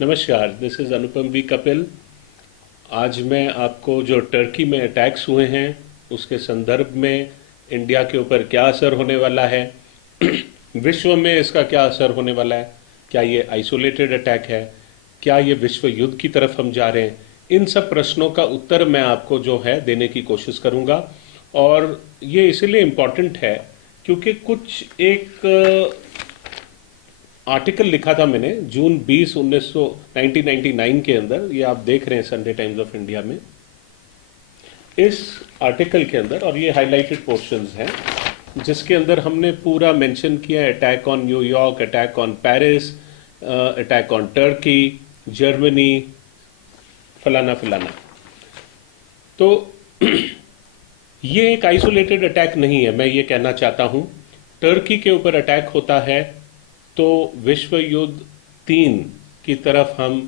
नमस्कार, this is Anupam V Kapil. आज मैं आपको जो टर्की में अटैक्स हुए हैं उसके संदर्भ में इंडिया के ऊपर क्या असर होने वाला है, विश्व में इसका क्या असर होने वाला है, क्या ये आइसोलेटेड अटैक है, क्या ये विश्व युद्ध की तरफ हम जा रहे हैं, इन सब प्रश्नों का उत्तर मैं आपको जो है देने की कोशिश करूंगा। और ये इसलिए इम्पॉर्टेंट है क्योंकि कुछ एक आर्टिकल लिखा था मैंने जून 20 1999 के अंदर, ये आप देख रहे हैं संडे टाइम्स ऑफ इंडिया में। इस आर्टिकल के अंदर, और ये हाईलाइटेड पोर्शंस हैं, जिसके अंदर हमने पूरा मेंशन किया है attack on New York, attack on Paris, attack on Turkey, Germany, फलाना फलाना। तो ये एक आइसोलेटेड अटैक नहीं है, मैं ये कहना चाहता हूं। टर्की के ऊपर अटैक होता है तो विश्व युद्ध 3 की तरफ हम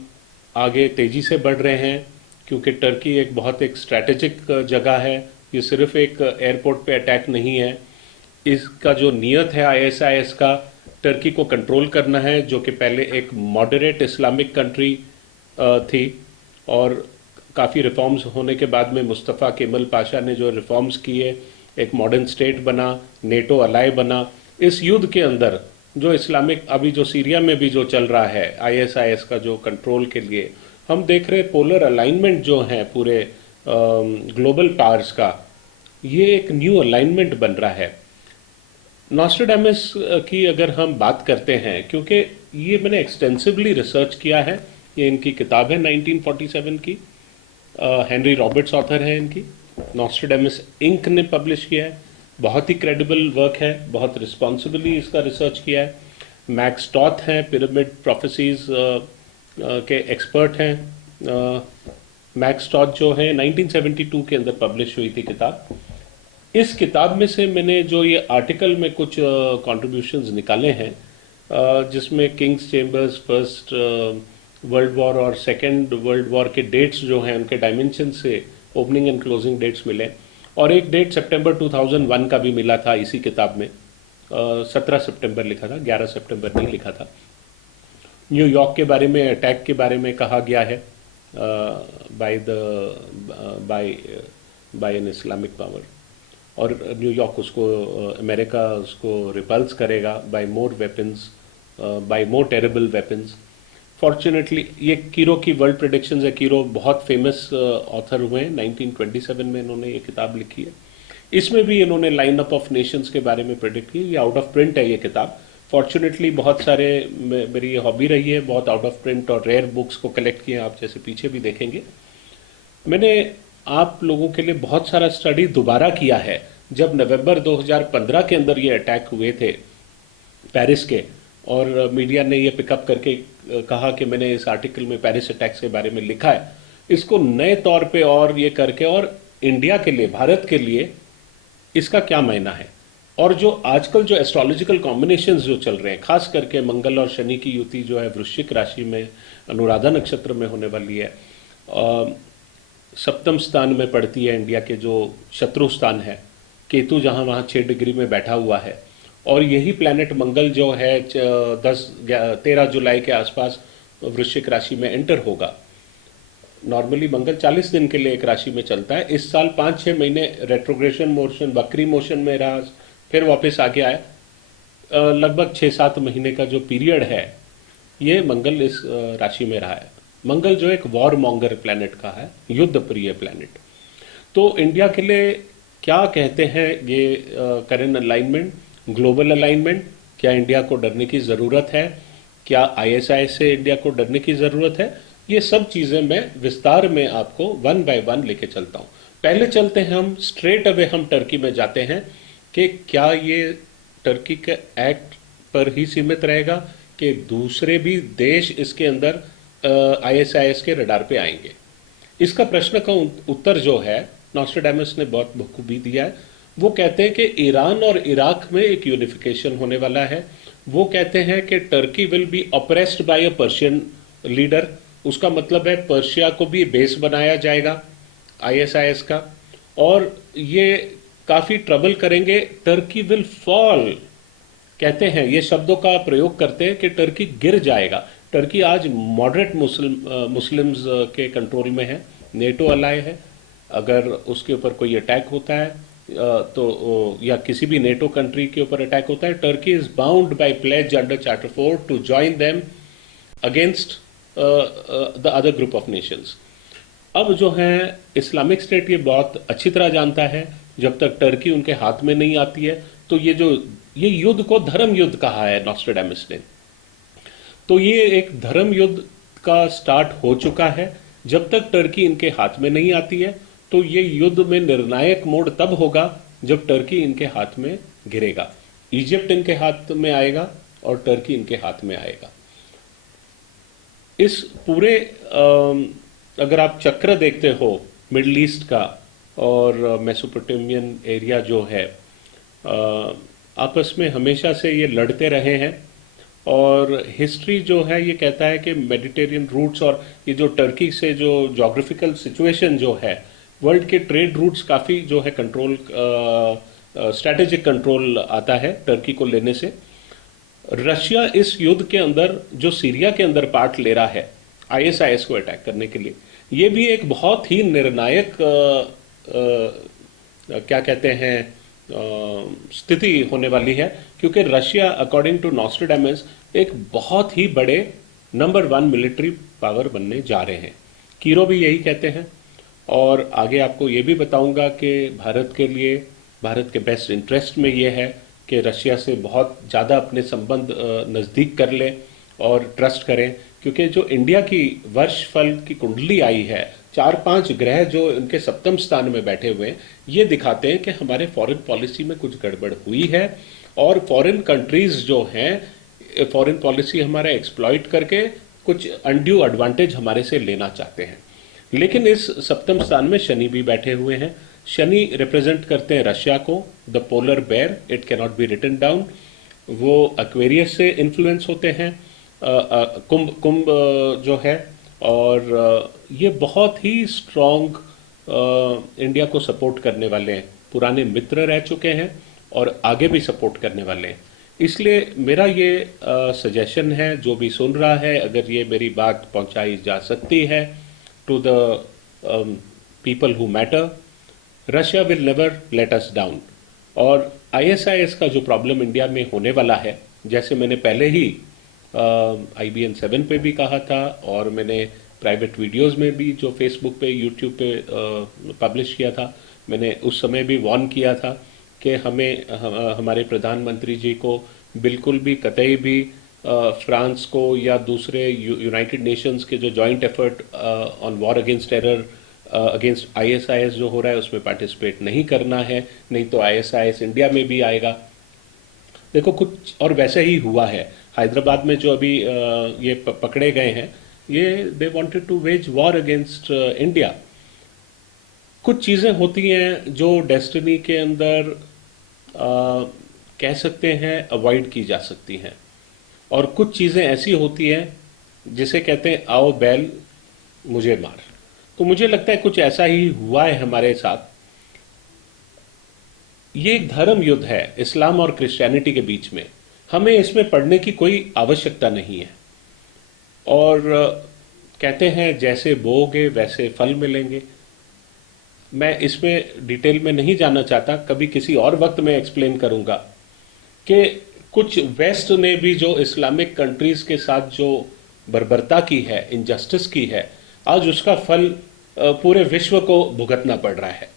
आगे तेजी से बढ़ रहे हैं, क्योंकि टर्की एक बहुत एक स्ट्रैटेजिक जगह है। ये सिर्फ एक एयरपोर्ट पे अटैक नहीं है। इसका जो नियत है आईएसआईएस का, टर्की को कंट्रोल करना है, जो कि पहले एक मॉडरेट इस्लामिक कंट्री थी, और काफ़ी रिफॉर्म्स होने के बाद में मुस्तफ़ा केमल पाशा ने जो रिफॉर्म्स किए, एक मॉडर्न स्टेट बना, नेटो अलाय बना। इस युद्ध के अंदर जो इस्लामिक अभी जो सीरिया में भी जो चल रहा है आईएसआईएस का जो कंट्रोल के लिए, हम देख रहे पोलर अलाइनमेंट जो है पूरे ग्लोबल पावर्स का, ये एक न्यू अलाइनमेंट बन रहा है। नॉस्ट्रेडामस की अगर हम बात करते हैं, क्योंकि ये मैंने एक्सटेंसिवली रिसर्च किया है, ये इनकी किताब है 1947 की, हेनरी रॉबर्ट्स ऑथर है इनकी, नॉस्ट्रेडामस इंक ने पब्लिश किया है। बहुत ही क्रेडिबल वर्क है, बहुत रिस्पॉन्सिबली इसका रिसर्च किया है। मैक्स टॉथ हैं, पिरामिड प्रोफेसीज के एक्सपर्ट हैं। मैक्स टॉथ जो है 1972 के अंदर पब्लिश हुई थी किताब। इस किताब में से मैंने जो ये आर्टिकल में कुछ कंट्रीब्यूशंस निकाले हैं, जिसमें Kings chambers first world war और सेकेंड वर्ल्ड वॉर के डेट्स जो हैं उनके डायमेंशन से ओपनिंग एंड क्लोजिंग डेट्स मिले, और एक डेट सितंबर 2001 का भी मिला था इसी किताब में। 17 सितंबर लिखा था, 11 सितंबर नहीं लिखा था। न्यूयॉर्क के बारे में, अटैक के बारे में कहा गया है by by an Islamic power, और न्यूयॉर्क उसको अमेरिका उसको रिपल्स करेगा by more weapons, by more terrible weapons. Fortunately ये कीरो की वर्ल्ड प्रेडिक्शंस है। कीरो बहुत फेमस ऑथर हुए हैं, 1927 में इन्होंने ये किताब लिखी है। इसमें भी इन्होंने लाइन अप ऑफ नेशंस के बारे में प्रेडिक्ट की। ये आउट ऑफ प्रिंट है ये किताब। फॉर्चुनेटली बहुत सारे, मेरी ये हॉबी रही है, बहुत आउट ऑफ प्रिंट और रेयर बुक्स को कलेक्ट किए, आप जैसे पीछे भी देखेंगे। मैंने आप लोगों के लिए बहुत सारा स्टडी दोबारा किया है। जब नवंबर 2015 के अंदर ये अटैक हुए थे पेरिस के, और मीडिया ने ये पिकअप करके कहा कि मैंने इस आर्टिकल में पेरिस अटैक्स के बारे में लिखा है, इसको नए तौर पे और ये करके, और इंडिया के लिए, भारत के लिए इसका क्या मायना है। और जो आजकल जो एस्ट्रोलॉजिकल कॉम्बिनेशंस जो चल रहे हैं, खास करके मंगल और शनि की युति जो है वृश्चिक राशि में अनुराधा नक्षत्र में होने वाली है, सप्तम स्थान में पड़ती है इंडिया के, जो शत्रु स्थान है, केतु जहां वहां 6 डिग्री में बैठा हुआ है, और यही प्लैनेट मंगल जो है 13 जुलाई के आसपास वृश्चिक राशि में एंटर होगा। नॉर्मली मंगल 40 दिन के लिए एक राशि में चलता है। इस साल 5-6 महीने रेट्रोग्रेशन मोशन, वक्री मोशन में रहा, फिर वापस आगे आए। लगभग 6-7 महीने का जो पीरियड है, ये मंगल इस राशि में रहा है। मंगल जो एक वॉर मॉन्गर प्लैनेट का है, युद्ध प्रिय प्लैनेट। तो इंडिया के लिए क्या कहते हैं ये करंट अलाइनमेंट, ग्लोबल अलाइनमेंट, क्या इंडिया को डरने की ज़रूरत है, क्या आईएसआई से इंडिया को डरने की ज़रूरत है, ये सब चीज़ें मैं विस्तार में आपको वन बाय वन लेके चलता हूँ। पहले चलते हैं हम स्ट्रेट अवे, हम टर्की में जाते हैं कि क्या ये टर्की के एक्ट पर ही सीमित रहेगा कि दूसरे भी देश इसके अंदर आईएसआईएस के रडार पे आएंगे। इसका प्रश्न का उत्तर जो है नॉस्ट्रेडामस ने बहुत बखूबी दिया है। वो कहते हैं कि ईरान और इराक में एक यूनिफिकेशन होने वाला है। वो कहते हैं कि Turkey will be oppressed by a Persian leader. उसका मतलब है पर्शिया को भी बेस बनाया जाएगा आईएसआईएस का, और ये काफ़ी ट्रबल करेंगे। टर्की विल फॉल, कहते हैं, ये शब्दों का प्रयोग करते हैं कि टर्की गिर जाएगा। टर्की आज मॉडरेट मुस्लिम्स के कंट्रोल में है, नेटो अलाय है। अगर उसके ऊपर कोई अटैक होता है तो या किसी भी नेटो कंट्री के ऊपर अटैक होता है, Turkey is bound by pledge under charter 4 to join them against the other group of nations. अब जो है इस्लामिक स्टेट ये बहुत अच्छी तरह जानता है, जब तक टर्की उनके हाथ में नहीं आती है तो ये युद्ध को धर्म युद्ध कहा है नॉस्ट्रेडामस ने। तो ये एक धर्म युद्ध का स्टार्ट हो चुका है। जब तक टर्की इनके हाथ में नहीं आती है तो ये युद्ध में निर्णायक मोड़ तब होगा जब टर्की इनके हाथ में गिरेगा। इजिप्ट इनके हाथ में आएगा और टर्की इनके हाथ में आएगा। इस पूरे अगर आप चक्र देखते हो मिडल ईस्ट का और मेसोपोटामियन एरिया जो है, आपस में हमेशा से ये लड़ते रहे हैं। और हिस्ट्री जो है ये कहता है कि मेडिटेरियन रूट्स और ये जो टर्की से जो जोग्राफिकल सिचुएशन जो है, वर्ल्ड के ट्रेड रूट्स काफ़ी जो है कंट्रोल, स्ट्रैटेजिक कंट्रोल आता है टर्की को लेने से। रशिया इस युद्ध के अंदर जो सीरिया के अंदर पार्ट ले रहा है आईएसआईएस को अटैक करने के लिए, ये भी एक बहुत ही निर्णायक क्या कहते हैं स्थिति होने वाली है, क्योंकि रशिया अकॉर्डिंग टू नॉस्ट्रेडामस एक बहुत ही बड़े नंबर 1 मिलिट्री पावर बनने जा रहे हैं। कीरो भी यही कहते हैं। और आगे आपको ये भी बताऊंगा कि भारत के लिए, भारत के बेस्ट इंटरेस्ट में ये है कि रशिया से बहुत ज़्यादा अपने संबंध नज़दीक कर लें और ट्रस्ट करें, क्योंकि जो इंडिया की वर्ष फल की कुंडली आई है, 4-5 ग्रह जो इनके सप्तम स्थान में बैठे हुए हैं, ये दिखाते हैं कि हमारे फॉरेन पॉलिसी में कुछ गड़बड़ हुई है और फॉरेन कंट्रीज जो हैं फॉरेन पॉलिसी हमारा एक्सप्लॉइट करके कुछ अनड्यू एडवांटेज हमारे से लेना चाहते हैं। लेकिन इस सप्तम स्थान में शनि भी बैठे हुए हैं। शनि रिप्रेजेंट करते हैं रशिया को, the polar bear, it can not be written down. वो एक्वेरियस से इन्फ्लुएंस होते हैं, कुंभ जो है, और ये बहुत ही स्ट्रॉन्ग इंडिया को सपोर्ट करने वाले हैं, पुराने मित्र रह चुके हैं और आगे भी सपोर्ट करने वाले हैं। इसलिए मेरा ये सजेशन है, जो भी सुन रहा है, अगर ये मेरी बात पहुंचाई जा सकती है to the people who matter, Russia will never let us down. और आईएसआईएस का जो प्रॉब्लम इंडिया में होने वाला है, जैसे मैंने पहले ही IBN 7 पे भी कहा था और मैंने प्राइवेट वीडियोस में भी जो फेसबुक पे, यूट्यूब पे पब्लिश किया था, मैंने उस समय भी वार्न किया था कि हमारे प्रधानमंत्री जी को बिल्कुल भी कतई भी फ्रांस को या दूसरे यूनाइटेड नेशंस के जो joint effort on war against terror against ISIS जो हो रहा है उसमें पार्टिसिपेट नहीं करना है, नहीं तो आईएसआईएस इंडिया में भी आएगा। देखो कुछ और वैसे ही हुआ है। हैदराबाद में जो अभी ये पकड़े गए हैं, ये they wanted to wage war against India. कुछ चीज़ें होती हैं जो डेस्टिनी के अंदर कह सकते हैं अवॉइड की जा सकती हैं, और कुछ चीज़ें ऐसी होती हैं जिसे कहते हैं आओ बैल मुझे मार। तो मुझे लगता है कुछ ऐसा ही हुआ है हमारे साथ। ये एक धर्म युद्ध है इस्लाम और क्रिश्चियनिटी के बीच में, हमें इसमें पढ़ने की कोई आवश्यकता नहीं है। और कहते हैं जैसे बोओगे वैसे फल मिलेंगे। मैं इसमें डिटेल में नहीं जाना चाहता, कभी किसी और वक्त में एक्सप्लेन करूंगा कि कुछ वेस्ट ने भी जो इस्लामिक कंट्रीज के साथ जो बर्बरता की है, इनजस्टिस की है, आज उसका फल पूरे विश्व को भुगतना पड़ रहा है।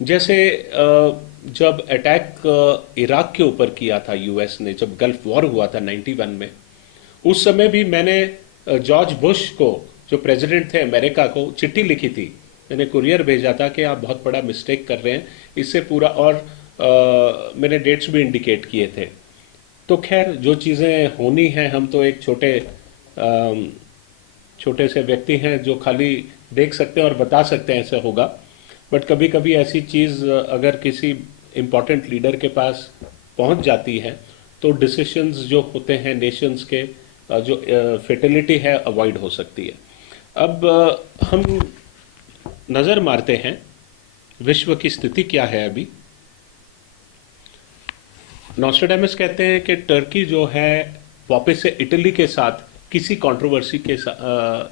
जैसे जब अटैक इराक के ऊपर किया था यूएस ने, जब गल्फ वॉर हुआ था 91 में, उस समय भी मैंने जॉर्ज बुश को, जो प्रेसिडेंट थे अमेरिका को, चिट्ठी लिखी थी। मैंने कुरियर भेजा था कि आप बहुत बड़ा मिस्टेक कर रहे हैं, इससे पूरा, और मैंने डेट्स भी इंडिकेट किए थे। तो खैर जो चीज़ें होनी हैं, हम तो एक छोटे से व्यक्ति हैं जो खाली देख सकते हैं और बता सकते हैं ऐसा होगा। बट कभी कभी ऐसी चीज़ अगर किसी इम्पोर्टेंट लीडर के पास पहुंच जाती है तो डिसीशंस जो होते हैं नेशंस के, जो फेटिलिटी है, अवॉइड हो सकती है। अब हम नज़र मारते हैं विश्व की स्थिति क्या है अभी। नॉस्ट्रेडामस कहते हैं कि टर्की जो है वापस से इटली के साथ किसी कंट्रोवर्सी के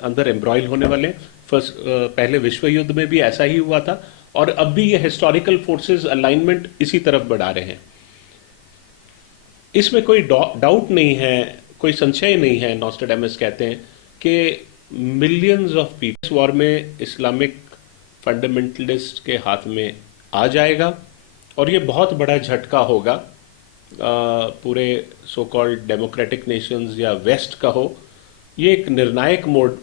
अंदर एम्ब्रॉयल होने वाले हैं। पहले विश्व युद्ध में भी ऐसा ही हुआ था, और अब भी ये हिस्टोरिकल फोर्सेस अलाइनमेंट इसी तरफ बढ़ा रहे हैं। इसमें कोई डाउट नहीं है, कोई संशय नहीं है, नॉस्ट्रेडामस कहते हैं कि मिलियंस ऑफ पीपल इस वॉर में इस्लामिक फंडामेंटलिस्ट के हाथ में आ जाएगा, और ये बहुत बड़ा झटका होगा पूरे सो कॉल्ड डेमोक्रेटिक नेशंस या वेस्ट का हो। ये एक निर्णायक मोड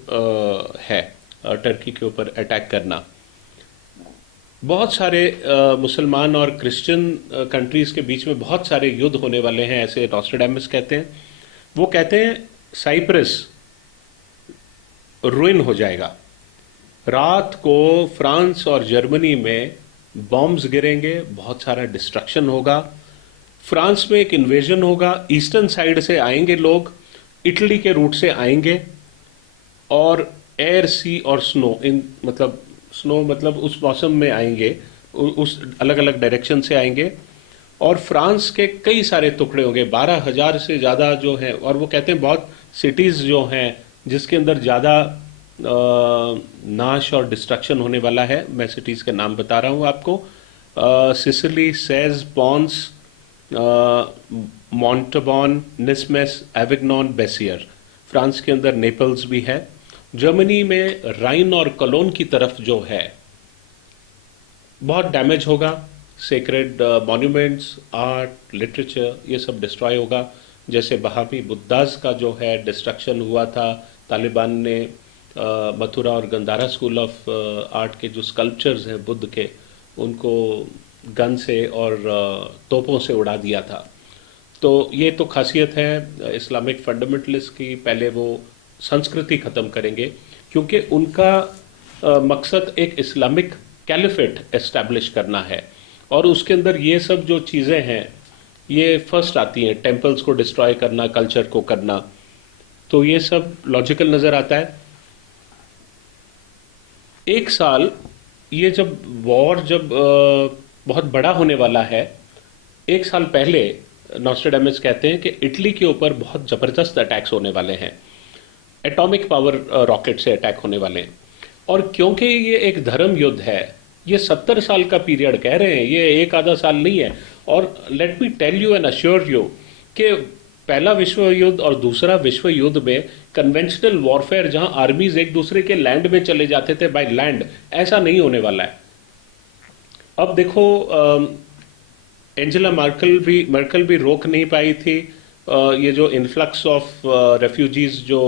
है टर्की के ऊपर अटैक करना। बहुत सारे मुसलमान और क्रिश्चियन कंट्रीज के बीच में बहुत सारे युद्ध होने वाले हैं, ऐसे नॉस्ट्रेडामस कहते हैं। वो कहते हैं साइप्रस रुइन हो जाएगा। रात को फ्रांस और जर्मनी में बॉम्ब्स गिरेंगे, बहुत सारा डिस्ट्रक्शन होगा। फ्रांस में एक इन्वेजन होगा, ईस्टर्न साइड से आएंगे लोग, इटली के रूट से आएंगे, और एयर, सी और स्नो, इन मतलब स्नो मतलब उस मौसम में आएंगे, उस अलग अलग डायरेक्शन से आएंगे, और फ्रांस के कई सारे टुकड़े होंगे, 12,000 से ज़्यादा जो हैं। और वो कहते हैं बहुत सिटीज़ जो हैं जिसके अंदर ज़्यादा नाश और डिस्ट्रक्शन होने वाला है, मैं सिटीज़ के नाम बता रहा हूँ आपको। Sicily, Sete, Pons, Montauban, Nimes, Avignon, Beziers. France के अंदर नेपल्स भी है। जर्मनी में राइन और कलोन की तरफ जो है बहुत डैमेज होगा। सेक्रेड मॉन्यूमेंट्स, आर्ट, लिटरेचर, ये सब डिस्ट्रॉय होगा। जैसे बहावी बुद्धाज का जो है डिस्ट्रक्शन हुआ था, तालिबान ने मथुरा और गंधारा स्कूल ऑफ आर्ट के जो स्कल्पचर्स हैं बुद्ध के, उनको गन से और तोपों से उड़ा दिया था। तो ये तो खासियत है इस्लामिक फंडामेंटलिस्ट की। पहले वो संस्कृति ख़त्म करेंगे, क्योंकि उनका मकसद एक इस्लामिक कैलिफेट एस्टैब्लिश करना है, और उसके अंदर ये सब जो चीज़ें हैं ये फर्स्ट आती हैं, टेम्पल्स को डिस्ट्रॉय करना, कल्चर को करना। तो ये सब लॉजिकल नज़र आता है। एक साल ये जब वॉर जब बहुत बड़ा होने वाला है, एक साल पहले नॉस्ट्रेडामस कहते हैं कि इटली के ऊपर बहुत ज़बरदस्त अटैक्स होने वाले हैं, एटॉमिक पावर रॉकेट से अटैक होने वाले हैं। और क्योंकि ये एक धर्म युद्ध है, ये 70 साल का पीरियड कह रहे हैं, ये एक आधा साल नहीं है। और let me tell you and assure you कि पहला विश्व युद्ध और दूसरा विश्व युद्ध में कन्वेंशनल वॉरफेयर, जहां आर्मीज एक दूसरे के लैंड में चले जाते थे बाय लैंड, ऐसा नहीं होने वाला है। अब देखो, एंजेला मर्कल भी रोक नहीं पाई थी ये जो इन्फ्लक्स ऑफ रेफ्यूजीज जो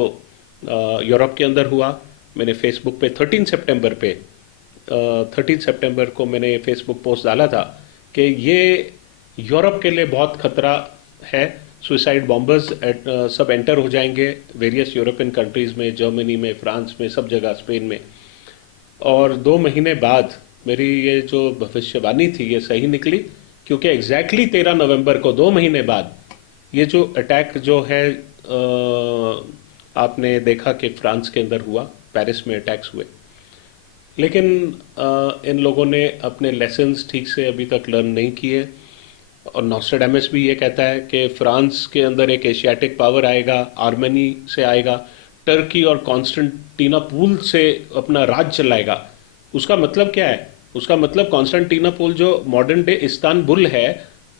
यूरोप के अंदर हुआ। मैंने फेसबुक पे 13 सितंबर को मैंने फेसबुक पोस्ट डाला था कि ये यूरोप के लिए बहुत खतरा है। सुसाइड बॉम्बर्स सब एंटर हो जाएंगे वेरियस यूरोपियन कंट्रीज़ में, जर्मनी में, फ्रांस में, सब जगह, स्पेन में। और 2 महीने बाद मेरी ये जो भविष्यवाणी थी ये सही निकली, क्योंकि एग्जैक्टली 13 नवंबर को 2 महीने बाद ये जो अटैक जो है आपने देखा कि फ्रांस के अंदर हुआ, पेरिस में अटैक्स हुए। लेकिन इन लोगों ने अपने लेसन्स ठीक से अभी तक लर्न नहीं किए। और नॉस्ट्रेडामस भी ये कहता है कि फ्रांस के अंदर एक एशियाटिक पावर आएगा, आर्मेनी से आएगा, टर्की और कॉन्स्टेंटिनोपल से अपना राज चलाएगा। उसका मतलब क्या है? उसका मतलब कॉन्स्टेंटिनोपल जो मॉडर्न डे इस्तानबुल है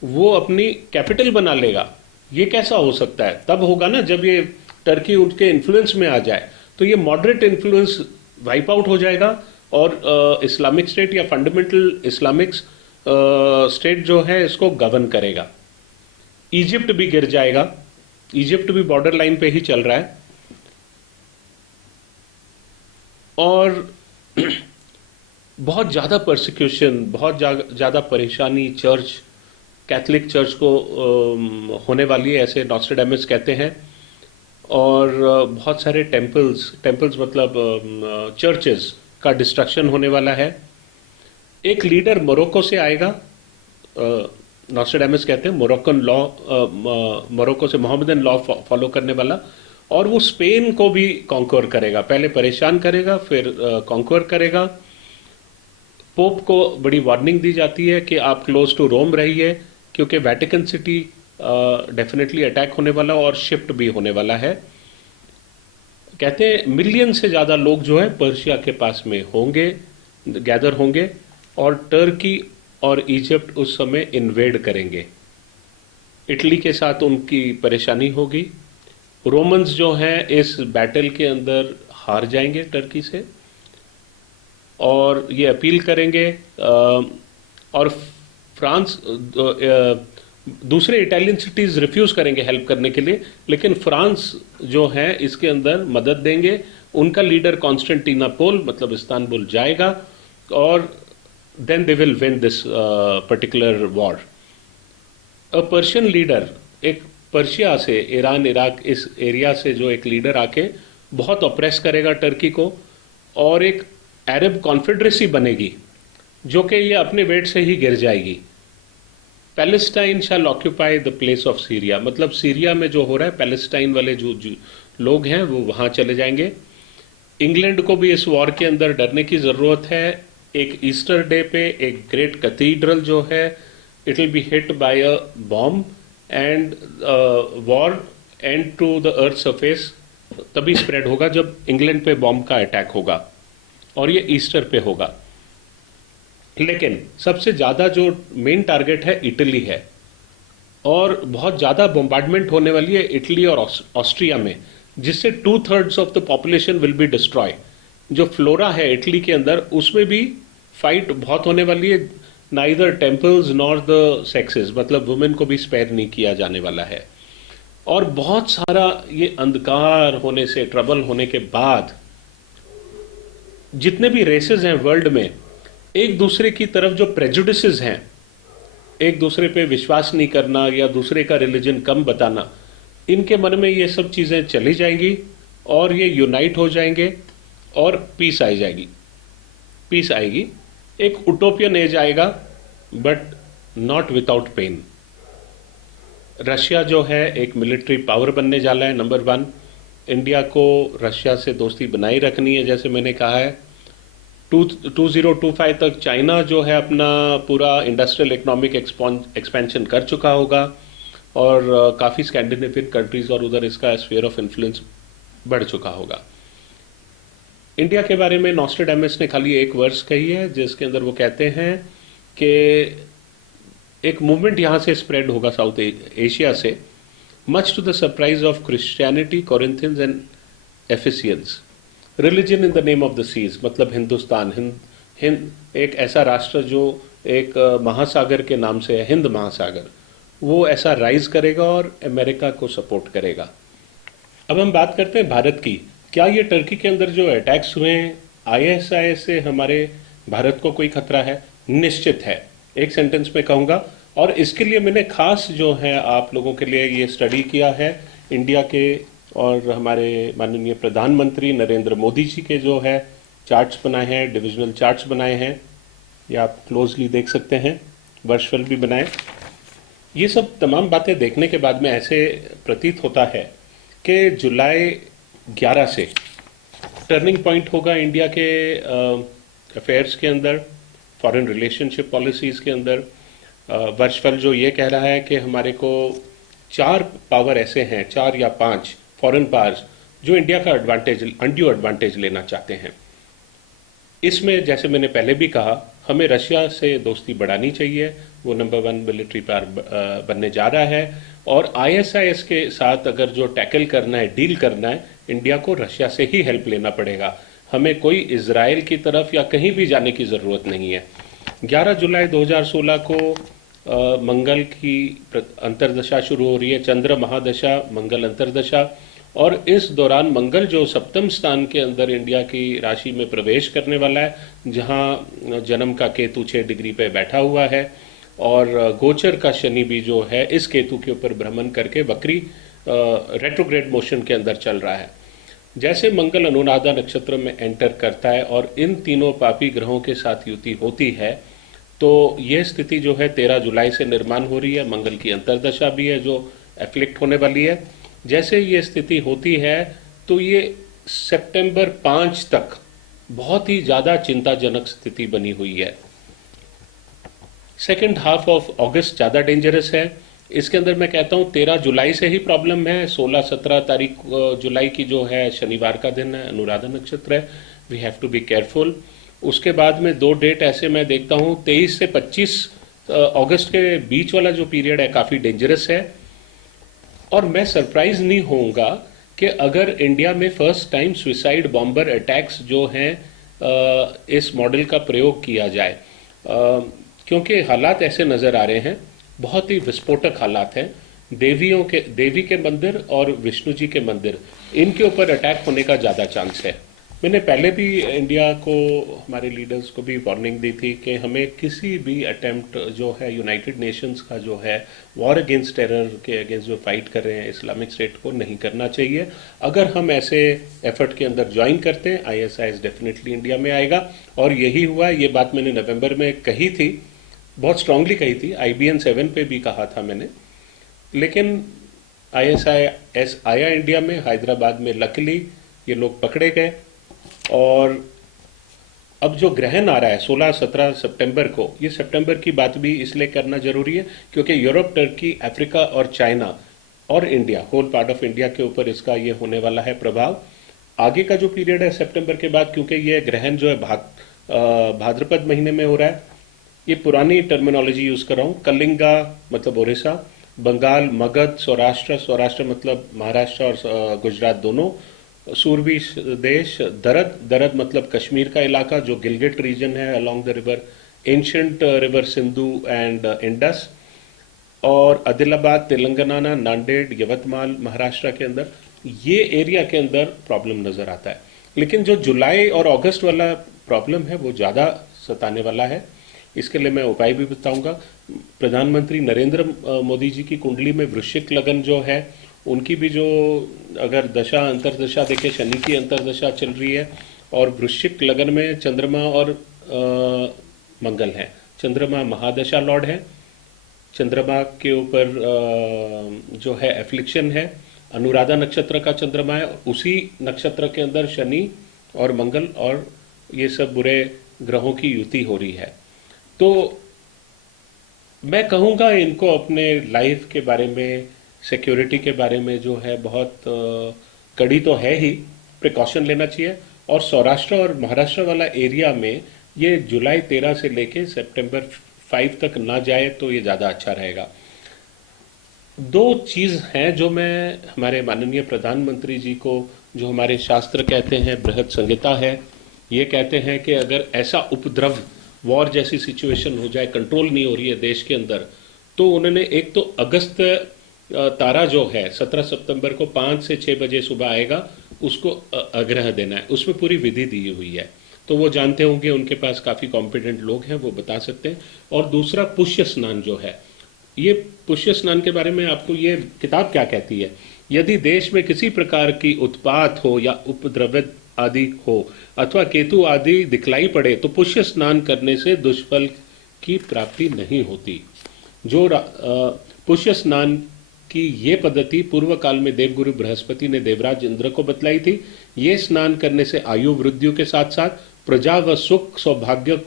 वो अपनी कैपिटल बना लेगा। ये कैसा हो सकता है? तब होगा ना जब ये टर्की उनके इन्फ्लुएंस में आ जाए। तो ये मॉडरेट इन्फ्लुएंस वाइप आउट हो जाएगा, और इस्लामिक स्टेट या फंडामेंटल इस्लामिक स्टेट जो है इसको गवर्न करेगा। इजिप्ट भी गिर जाएगा, इजिप्ट भी बॉर्डर लाइन पे ही चल रहा है। और बहुत ज़्यादा परसिक्यूशन, बहुत ज़्यादा परेशानी चर्च, कैथलिक चर्च को होने वाली है, ऐसे नॉस्ट्रेडामस कहते हैं। और बहुत सारे टेम्पल्स मतलब चर्चेस का डिस्ट्रक्शन होने वाला है। एक लीडर मोरक्को से आएगा, नॉस्ट्रेडामस कहते हैं मोरक्कन लॉ, मोरक्को से मोहम्मदन लॉ फॉलो करने वाला, और वो स्पेन को भी कॉन्कर करेगा। पहले परेशान करेगा, फिर कॉन्कर करेगा। पोप को बड़ी वार्निंग दी जाती है कि आप क्लोज टू रोम रहिए, क्योंकि वेटिकन सिटी डेफिनेटली अटैक होने वाला और शिफ्ट भी होने वाला है। कहते हैं मिलियन से ज़्यादा लोग जो है पर्शिया के पास में होंगे, गैदर होंगे, और टर्की और इजिप्ट उस समय इन्वेड करेंगे। इटली के साथ उनकी परेशानी होगी। रोमन्स जो हैं इस बैटल के अंदर हार जाएंगे टर्की से, और ये अपील करेंगे, और फ्रांस, दूसरे इटालियन सिटीज़ रिफ्यूज़ करेंगे हेल्प करने के लिए, लेकिन फ्रांस जो है इसके अंदर मदद देंगे। उनका लीडर कॉन्स्टेंटिनोपल मतलब इस्तांबुल जाएगा, और then they will win this particular war. A Persian leader, एक पर्शिया से, ईरान इराक इस एरिया से जो एक लीडर आके बहुत ऑप्रेस करेगा टर्की को, और एक अरब कॉन्फेडरेसी बनेगी जो कि ये अपने वेट से ही गिर जाएगी। Palestine shall occupy the place of Syria, मतलब सीरिया में जो हो रहा है पैलेस्टाइन वाले जो लोग हैं वो वहाँ चले जाएंगे। इंग्लैंड को भी इस वॉर के अंदर डरने की ज़रूरत है। एक ईस्टर डे पे एक ग्रेट कैथीड्रल जो है it will be hit by a bomb, and war end to the earth surface तभी स्प्रेड होगा जब इंग्लैंड पे बॉम्ब का अटैक होगा, और ये ईस्टर पे होगा। लेकिन सबसे ज़्यादा जो मेन टारगेट है इटली है, और बहुत ज़्यादा बॉम्बार्डमेंट होने वाली है इटली और ऑस्ट्रिया में, जिससे 2/3 of the population will be destroy. जो फ्लोरा है इटली के अंदर उसमें भी फाइट बहुत होने वाली है। Neither temples nor the sexes, मतलब वुमेन को भी स्पेयर नहीं किया जाने वाला है। और बहुत सारा ये अंधकार होने से, ट्रबल होने के बाद, जितने भी रेसेस हैं वर्ल्ड में, एक दूसरे की तरफ जो प्रेजुडिसेस हैं, एक दूसरे पे विश्वास नहीं करना या दूसरे का रिलीजन कम बताना, इनके मन में ये सब चीज़ें चली जाएंगी और ये यूनाइट हो जाएंगे और पीस आ जाएगी, पीस आएगी। एक उटोपियन एज आएगा, but not without pain. Russia जो है एक मिलिट्री पावर बनने जा रहा है, नंबर 1। इंडिया को रशिया से दोस्ती बनाए रखनी है, जैसे मैंने कहा है। 2025 तक चाइना जो है अपना पूरा इंडस्ट्रियल इकोनॉमिक एक्सपेंशन कर चुका होगा, और काफ़ी स्कैंडिनेवियन कंट्रीज और उधर इसका स्फीयर ऑफ इन्फ्लुएंस बढ़ चुका होगा। इंडिया के बारे में नॉस्ट्रेडामस ने खाली एक वर्स कही है, जिसके अंदर वो कहते हैं कि एक मूवमेंट यहाँ से स्प्रेड होगा साउथ एशिया से, much to the surprise of Christianity, Corinthians and Ephesians. Religion in the name of the seas, मतलब हिंदुस्तान, हिंद एक ऐसा राष्ट्र जो एक महासागर के नाम से है, हिंद महासागर, वो ऐसा राइज करेगा और अमेरिका को सपोर्ट करेगा। अब हम बात करते हैं भारत की। क्या ये टर्की के अंदर जो अटैक्स हुए हैं, आईएसआईएस से हमारे भारत को कोई खतरा है? निश्चित है, एक सेंटेंस में कहूँगा। और इसके लिए मैंने खास जो है आप लोगों के लिए ये स्टडी किया है, इंडिया के और हमारे माननीय प्रधानमंत्री नरेंद्र मोदी जी के जो है चार्ट्स बनाए हैं, डिविजनल चार्ट्स बनाए हैं, ये आप क्लोजली देख सकते हैं, वर्चुअल भी बनाए। ये सब तमाम बातें देखने के बाद में ऐसे प्रतीत होता है कि जुलाई 11 से टर्निंग पॉइंट होगा इंडिया के अफेयर्स के अंदर, फॉरेन रिलेशनशिप पॉलिसीज़ के अंदर। वर्चुअल जो ये कह रहा है कि हमारे को 4 पावर ऐसे हैं, 4 या 5 फॉरेन पावर्स जो इंडिया का एडवांटेज, अनड्यू एडवांटेज लेना चाहते हैं। इसमें जैसे मैंने पहले भी कहा, हमें रशिया से दोस्ती बढ़ानी चाहिए, वो नंबर 1 मिलिट्री पावर बनने जा रहा है। और आईएसआईएस के साथ अगर जो टैकल करना है, डील करना है, इंडिया को रशिया से ही हेल्प लेना पड़ेगा। हमें कोई इजराइल की तरफ या कहीं भी जाने की ज़रूरत नहीं है। 11 जुलाई 2016 को मंगल की अंतर्दशा शुरू हो रही है, चंद्र महादशा, मंगल अंतर्दशा। और इस दौरान मंगल जो सप्तम स्थान के अंदर इंडिया की राशि में प्रवेश करने वाला है, जहां जन्म का केतु 6 डिग्री पे बैठा हुआ है, और गोचर का शनि भी जो है इस केतु के ऊपर भ्रमण करके वक्री रेट्रोग्रेड मोशन के अंदर चल रहा है। जैसे मंगल अनुराधा नक्षत्र में एंटर करता है और इन तीनों पापी ग्रहों के साथ युति होती है, तो ये स्थिति जो है 13 जुलाई से निर्माण हो रही है। मंगल की अंतर्दशा भी है जो एफ्लिक्ट होने वाली है। जैसे ये स्थिति होती है तो ये सितंबर 5 तक बहुत ही ज़्यादा चिंताजनक स्थिति बनी हुई है। सेकेंड हाफ ऑफ अगस्त ज़्यादा डेंजरस है, इसके अंदर मैं कहता हूँ 13 जुलाई से ही प्रॉब्लम है। 16-17 तारीख जुलाई की जो है शनिवार का दिन है, अनुराधा नक्षत्र है, we have to be careful. उसके बाद में दो डेट ऐसे मैं देखता हूँ, 23 से 25 अगस्त के बीच वाला जो पीरियड है काफ़ी डेंजरस है। और मैं सरप्राइज नहीं होऊंगा कि अगर इंडिया में first time suicide bomber attacks जो हैं इस मॉडल का प्रयोग किया जाए, क्योंकि हालात ऐसे नज़र आ रहे हैं, बहुत ही विस्फोटक हालात हैं। देवी के मंदिर और विष्णु जी के मंदिर, इनके ऊपर अटैक होने का ज़्यादा चांस है। मैंने पहले भी इंडिया को, हमारे लीडर्स को भी वार्निंग दी थी कि हमें किसी भी अटेम्प्ट जो है यूनाइटेड नेशंस का जो है वॉर अगेंस्ट टेरर के अगेंस्ट जो फाइट कर रहे हैं इस्लामिक स्टेट को, नहीं करना चाहिए। अगर हम ऐसे एफर्ट के अंदर ज्वाइन करते हैं, ISIS डेफिनेटली इंडिया में आएगा। और यही हुआ। ये बात मैंने नवंबर में कही थी, बहुत स्ट्रांगली कही थी, IBN 7 पे भी कहा था मैंने। लेकिन ISIS आया इंडिया में, हैदराबाद में लकीली ये लोग पकड़े गए। और अब जो ग्रहण आ रहा है 16-17 सितंबर को, ये सितंबर की बात भी इसलिए करना जरूरी है क्योंकि यूरोप, टर्की, अफ्रीका और चाइना और India, whole part of India के ऊपर इसका ये होने वाला है प्रभाव। आगे का जो पीरियड है सितंबर के बाद, क्योंकि ये ग्रहण जो है भाद्रपद महीने में हो रहा है, ये पुरानी टर्मिनोलॉजी यूज कर रहा हूँ, कलिंगा मतलब ओडिशा, बंगाल, मगध, सौराष्ट्र, सौराष्ट्र मतलब महाराष्ट्र और गुजरात दोनों, सूरबी देश, दरद मतलब कश्मीर का इलाका जो गिलगिट रीजन है along the river, ancient river Sindhu and Indus, और आदिलाबाद तेलंगाना, नांदेड़, यवतमाल महाराष्ट्र के अंदर, ये एरिया के अंदर प्रॉब्लम नजर आता है। लेकिन जो जुलाई और अगस्त वाला प्रॉब्लम है वो ज़्यादा सताने वाला है। इसके लिए मैं उपाय भी बताऊंगा। प्रधानमंत्री नरेंद्र मोदी जी की कुंडली में वृश्चिक लगन जो है, उनकी भी जो अगर दशा अंतरदशा देखे, शनि की अंतरदशा चल रही है, और वृश्चिक लगन में चंद्रमा और मंगल हैं। चंद्रमा महादशा लॉर्ड है, चंद्रमा के ऊपर जो है एफ्लिक्शन है, अनुराधा नक्षत्र का चंद्रमा है, उसी नक्षत्र के अंदर शनि और मंगल और ये सब बुरे ग्रहों की युति हो रही है। तो मैं कहूँगा इनको अपने लाइफ के बारे में, सिक्योरिटी के बारे में जो है बहुत कड़ी तो है ही, प्रिकॉशन लेना चाहिए। और सौराष्ट्र और महाराष्ट्र वाला एरिया में ये जुलाई 13 से लेके सितंबर 5 तक ना जाए तो ये ज़्यादा अच्छा रहेगा। दो चीज़ हैं जो मैं हमारे माननीय प्रधानमंत्री जी को, जो हमारे शास्त्र कहते हैं, बृहद संहिता है, ये कहते हैं कि अगर ऐसा उपद्रव, वॉर जैसी सिचुएशन हो जाए, कंट्रोल नहीं हो रही है देश के अंदर, तो उन्होंने एक तो अगस्त तारा जो है 17 सितंबर को 5 से 6 बजे सुबह आएगा, उसको अग्रह देना है, उसमें पूरी विधि दी हुई है। तो वो जानते होंगे, उनके पास काफ़ी कॉम्पिटेंट लोग हैं, वो बता सकते हैं। और दूसरा पुष्य स्नान जो है, ये पुष्य स्नान के बारे में आपको ये किताब क्या कहती है, यदि देश में किसी प्रकार की उत्पात हो या उपद्रव आदि हो अथवा केतु आदि दिखलाई पड़े तो पुष्य स्नान करने से दुष्फल की प्राप्ति नहीं होती। जो पुष्य स्नान की ये पद्धति पूर्व काल में देवगुरु बृहस्पति ने देवराज इंद्र को बतलाई थी। ये स्नान करने से आयु वृद्धि के साथ साथ प्रजा व सुख सौभाग्य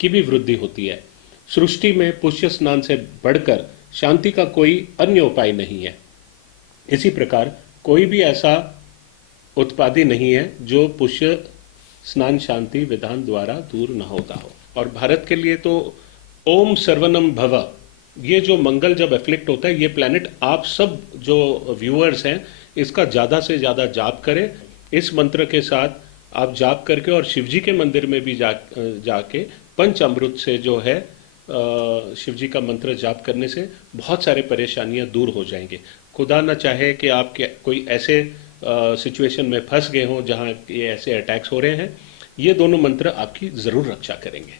की भी वृद्धि होती है। सृष्टि में पुष्य स्नान से बढ़कर शांति का कोई अन्य उपाय नहीं है। इसी प्रकार कोई भी ऐसा उत्पादी नहीं है जो पुष्य स्नान शांति विधान द्वारा दूर न होता हो। और भारत के लिए तो ओम सर्वनम भव, ये जो मंगल जब एफ्लिक्ट होता है, ये प्लैनेट, आप सब जो व्यूअर्स हैं इसका ज़्यादा से ज़्यादा जाप करें। इस मंत्र के साथ आप जाप करके, और शिव जी के मंदिर में भी जाके पंच अमृत से जो है शिव जी का मंत्र जाप करने से बहुत सारे परेशानियां दूर हो जाएंगे। खुदा न चाहे कि आप कोई ऐसे सिचुएशन में फंस गए हों जहां ये ऐसे अटैक्स हो रहे हैं, ये दोनों मंत्र आपकी ज़रूर रक्षा करेंगे।